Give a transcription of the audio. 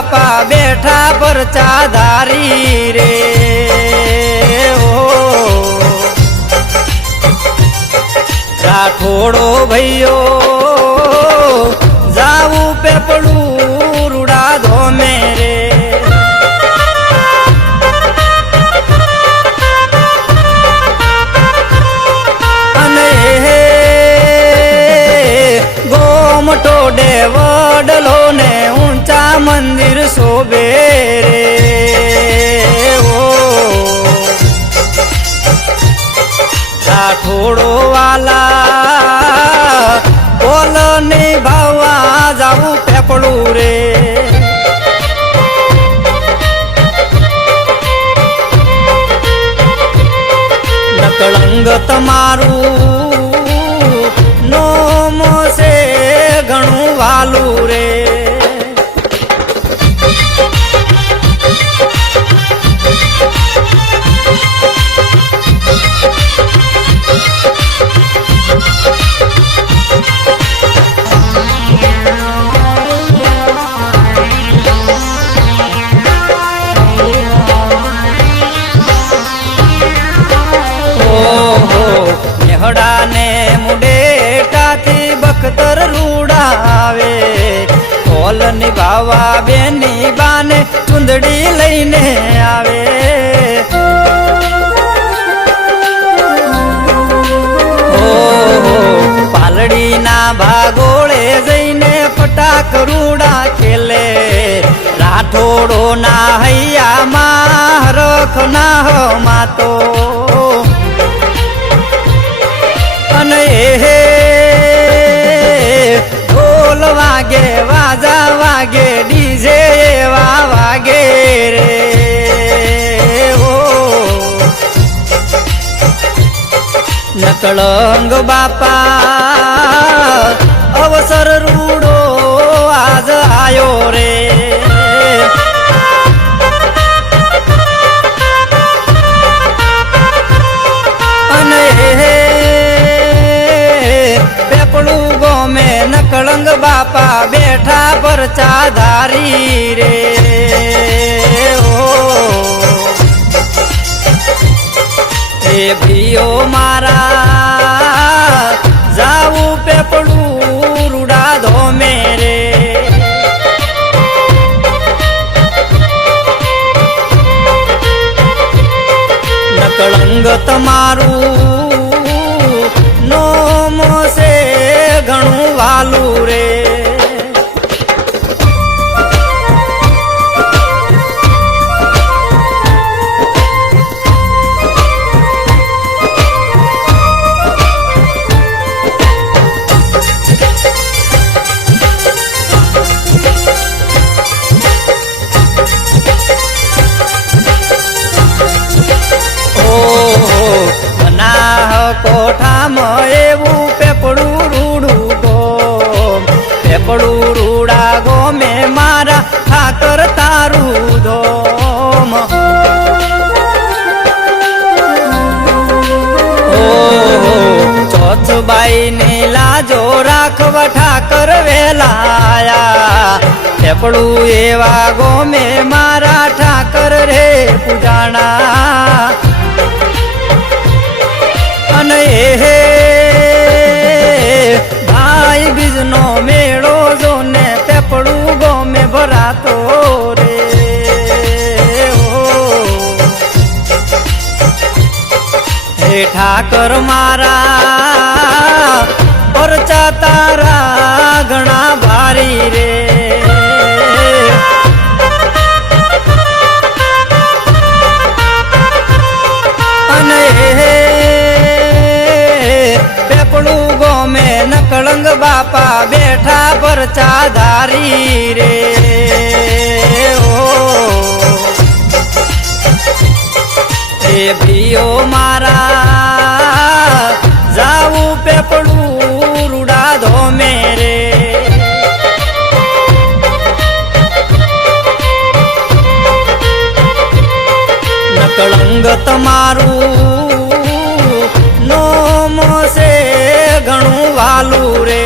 બાપા બેઠા પરચા ધારી રે. ઓ. રાઠોડો ભૈયો, જાવું પેપડું રૂડા ધોમે રે. અને ગોમટો ડે વડલો ને મંદિર શોભે રે. ઓ. રાઠોડો વાલા બોલની ભાવા જાવું પેપડું રે. નકળંગ તમારું નિભાવા બેની બાને ચુંદડી લઈને આવે. પાલડીના ભાગોળે જઈને ફટાક રૂડા ખેલે. રાઠોડો ના હૈયામાં હરખ ના હમાતો અને એ ઢોલ વાગે વાગે, ડીજે એવા વાગે રે. નકળંગ બાપા, અવસર રૂડો આજ આયો રે. અને પેપડું ગોમે નકળંગ બાપા પર ચાધારી રે એ ભીઓ મારા જાવું પેપડું રૂડા ધોમે રે. નકળંગ તમારું, નોમ છે ઘણું વાલું રે. રાખવા ઠાકર વેલાયા. પેપડું એવા ગોમે મારા ઠાકર રે પૂજાણા. અને એ ભાઈ બીજનો મેળો જો ને પેપડું ગોમે ભરાતો રે. હે ઠાકર મારા પરચા તારા ઘણા ભારી રે. કળંગ બાપા બેઠા પરચા ધારી રે. ઓ એ ભીઓ મારા તમારું નોમ છે ઘણું વાલું રે.